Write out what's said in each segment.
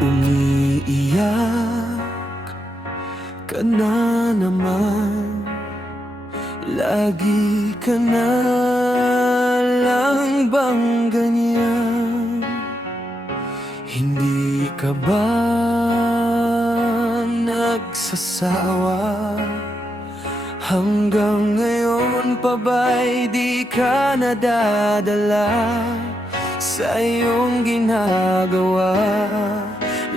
Umiiyak ka na naman, lagi ka na lang bang ganyan? Hindi ka ba nagsasawa? Hanggang ngayon pa ba'y di ka nadadala sa iyong ginagawa?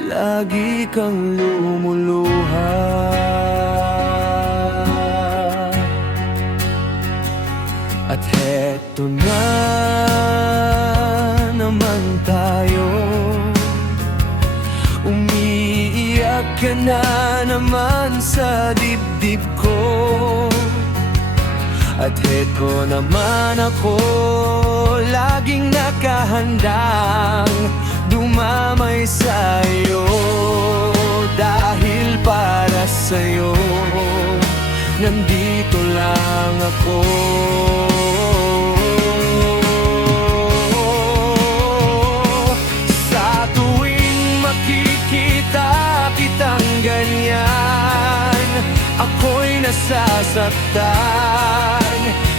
Lagi kang lumuluha. At heto na naman tayo, umiiyak ka na naman sa dibdib ko. At heto naman ako, laging nakahandang dumamay sa'yo. Dahil para sa'yo, nandito lang ako. Sa tuwing makikita kitang ganyan, ako'y nasasaktan.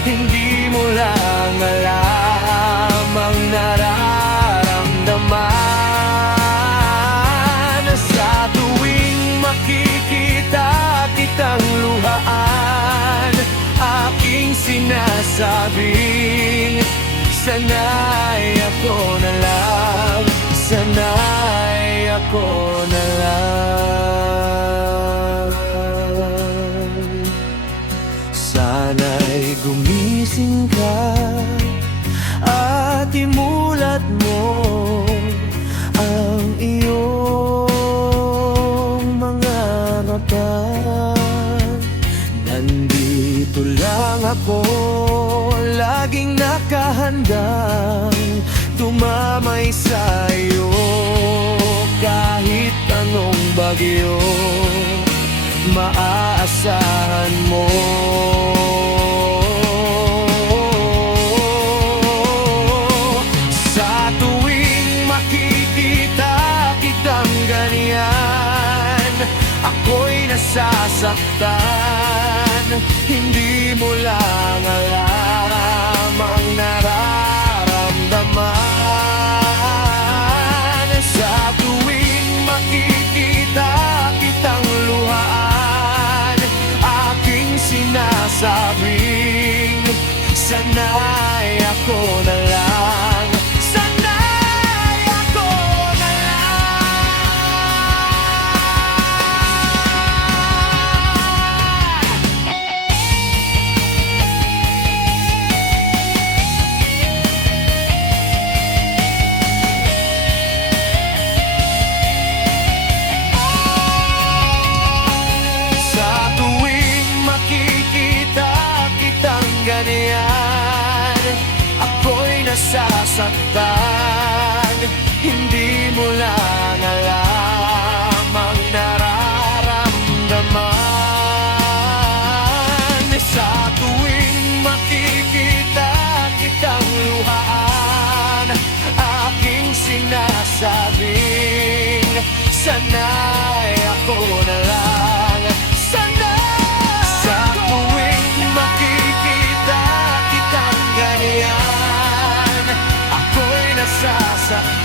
Hindi mo lang alam ang nararamdaman. Sa tuwing makikita kitang luhaan, aking sinasabing sana'y ako na lang, sana'y ako na lang. Sana'y gumising ka at imulat mo ang iyong mga mata. Nandito lang ako, laging nakahandang dumamay sa'yo. Kahit anong bagyo, maaasahan mo. Sa tuwing makikita kitang ganyan, ako'y nasasaktan. Hindi mo lang alam ang nararamdaman. Sa tuwing makikita kitang luhaan, aking sinasabing sana'y ako na lang, sana'y ako na ganyan, ako'y nasasaktan. Hindi mo lang alam ang nararamdaman. Sa tuwing makikita kitang luhaan, aking sinasabing sana'y ako na lang, ako'y nasasaktan.